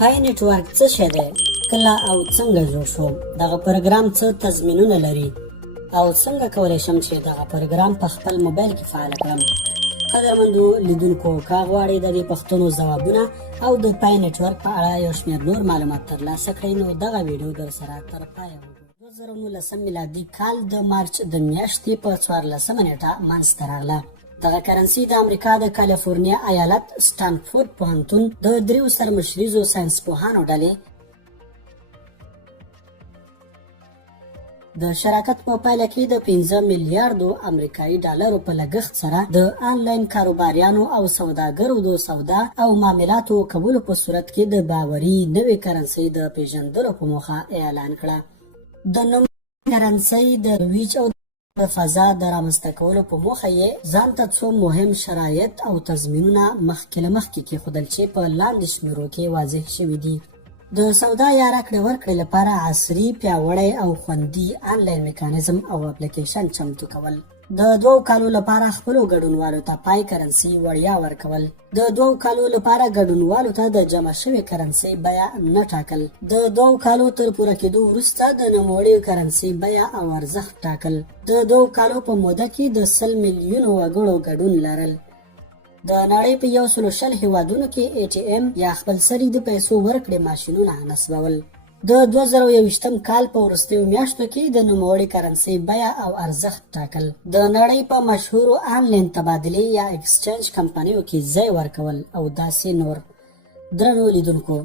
پای نیټورک څه شی دی، کله او څنګه جوړ شو، دغه پروګرام څه تضمینونه لري او څنګه کولی شم چې دغه پروګرام په خپل موبایل کې فعال کړم. قدرمندو لیدونکو، که غواړئ د دې پوښتنو ځوابونه او د پای نیټورک په اړه یو شمېر نور معلومات ترلاسه کړئ، نو دغه ویډیو درسره تر پایه وګورئ. 2019 میلادي کال د مارچ د میاشتې په 14 نیټه منځته راغله. دغه کرنسي د امریکا د کالیفورنیا ایالت سټانفورډ پوهنتون د 3 سرمشریزو ساینسپوهانو ډلې د شراکت په پایله کې د 15 میلیارډو امریکایي ډالرو په لګښت سره د آنلاین کاروباریانو او سوداګرو د سودا او معاملاتو کولو په صورت کې د باوري نوې کرنسۍ د پیژندلو په موخه اعلان کړه. د نوم کرنسۍ د ویج او د فضا د رامنځته کولو په موخه یې ځان ته څو مهم شرایط او تضمینونه مخکې له مخکې کېښودل چې په لاندې شمیرو کې واضح شوي دي. د سودا یا راکړې ورکړې لپاره عصري، پیاوړی او خوندي آنلاین میکانیزم او اپلیکیشن چمتو کول. د 2 کالو لپاره خپلو ګډونوالو ته پای کرنسي وړیا ورکول. د 2 کالو لپاره ګډونوالو ته د جمع شوې کرنسي بیه نه ټاکل. د 2 کالو تر پوره کېدو وروسته د نوموړې کرنسي بیه او ارزښت ټاکل. د 2 کالو په موده کې د 100 میلیونو وګړو ګډون لرل. د نړۍ په 120 هیوادونو کې ATM یا خپلسري د پیسو ورکړې ماشینونه نصبول. د 2021 کال په وروستیو میاشتو کې د نوموړې کرنسۍ بیه او ارزښت ټاکل. د نړۍ په مشهورو آنلاین تبادلې یا اکسچینج کمپنیو کې ځای ورکول او داسې نور. درنو لیدونکو،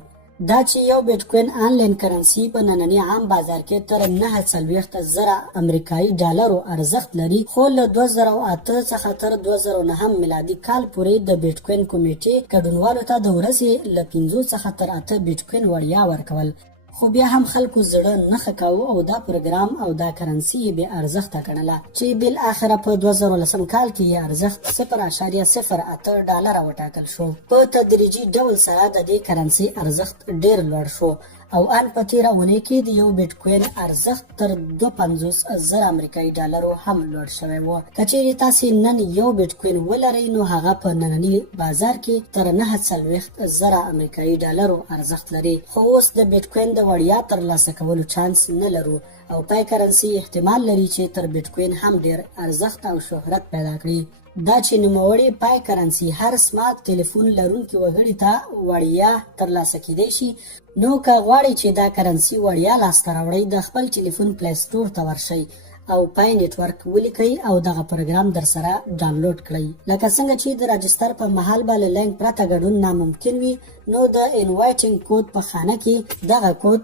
دا چې یو بیټکوین آنلاین کرنسي په ننني عام بازار کې تر 940,000 امریکایي ډالرو ارزښت لري، خو له 2008 څخه تر 2009 میلادي کال پورې د بیټکوین کمیټې ګډونوالو ته د ورځې له 5 څخه تر 8 بیټکوین وړیا ورکول. خو بیا هم خلکو زړه نه ښه کاوه او دا پروګرام او دا کرنسي یې بې ارزښته ګڼله، چې بالاخره په 2019 کال کې یې ارزښت 0.08 ډالره وټاکل شو. په تدریجي ډول سره د دې کرنسي ارزښت ډېر لوړ شو او ان په تېره اونۍ کې د یو بیټکوین ارزښت تر 52,000 امریکایي ډالرو هم لوړ شوی و. که چیرې تاسې نن یو بیټکوین ولرئ، نو هغه په ننني بازار کې تر 49,000 امریکایي ډالرو ارزښت لري. خو اوس د بیټکوین د وړیا ترلاسه کولو چانس نه لرو او پای کرنسي احتمال لري چې تر بیټکوین هم ډېر ارزښت او شهرت پیدا کړي. دا چې نوموړې پای کرنسي هر سمارټ تلیفون لرونکي وګړي ته وړیا ترلاسه کیدی شي، نو که غواړئ چې دا کرنسي وړیا لاسته راوړئ، د خپل ټلیفون پلی سټور ته ورشئ او پای نیټورک ولیکئ او دغه پروګرام در سره ډاونلوډ کړئ. لکه څنګه چې د راجستر په مهال به له لینک پرته ګډون ناممکن وي، نو د انوایټینګ کود په خانه کې دغه کود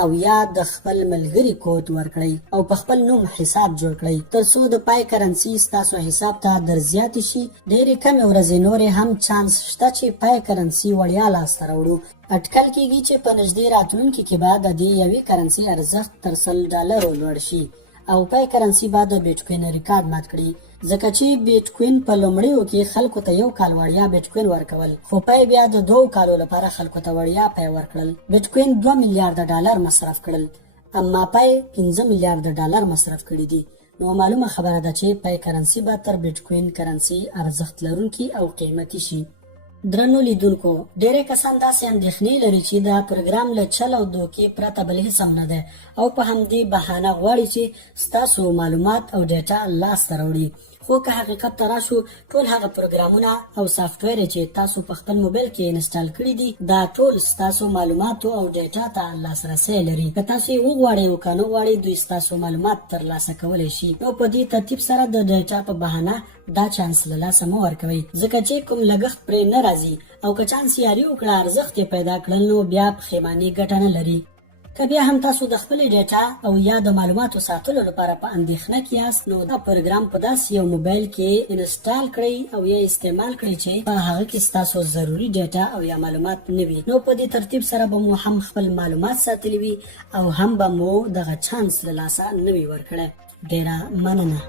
او یا د خپل ملګري کود ورکړئ او په خپل نوم حساب جوړ کړئ، تر څو د پای کرنسي ستاسو حساب ته در زیاتې شي. ډېرې کمې ورځې نورې هم چانس شته چې پای کرنسي وړیا لاسته راوړو. اټکل کېږي چې په نږدې راتلونکي کې به د دې یوې کرنسي ارزښت تر 100 ډالرو لوړ شي او پای کرنسي به د بیټکوین ریکارډ مات کړي، ځکه چې بیټکوین په لومړیو کې خلکو ته 1 کال وړیا بیټکوین ورکول، خو پای بیا د 2 کالو لپاره خلکو ته وړیا پای ورکړل. بیټکوین 2 میلیارډ ډالر مصرف کړل، اما پای 15 میلیارډ ډالر مصرف کړي دي. نو معلومه خبره ده چې پای کرنسي به تر بیټکوین کرنسي ارزښت لرونکي او قیمتي شي. درنو لیدونکو، ډېری کسان داسې اندېښنې لري چې دا پروګرام له چل او دوکې پرته بل هېڅ هم نه دی او په همدې بهانه غواړي چې ستاسو معلومات او ډیټا لاسته راوړي. خو که حقیقت ته راشو، ټول هغه پروګرامونه او سافټویر چې تاسو په خپل موبایل کې انسټال کړي دي، دا ټول ستاسو معلوماتو او ډیټا ته لاسرسی لري. که تاسو یې وغواړئ او که نه غواړئ، دوی ستاسو معلومات ترلاسه کولی شي. نو په دې ترتیب سره د ډیټا په بهانه دا چانس له لاسه مه ورکوئ، ځکه چې کوم لګښت پرې نه راځي او که چانس یاري وکړه ارزښت یې پیدا کړل، نو بیا پښیماني ګټه نه لري. که بیا هم تاسو د خپلې ډیټا او یا د معلوماتو ساتلو لپاره په اندېښنه کې یاست، نو دا پروګرام په داسې یو موبایل کې انسټال کړئ او یا استعمال کړئ چې په هغه کې ستاسو ضروري ډیټا او یا معلومات نه وي. نو په دې ترتیب سره به مو هم خپل معلومات ساتلی وي او هم به مو دغه چانس له لاسه نه وي ورکړی. ډېره مننه.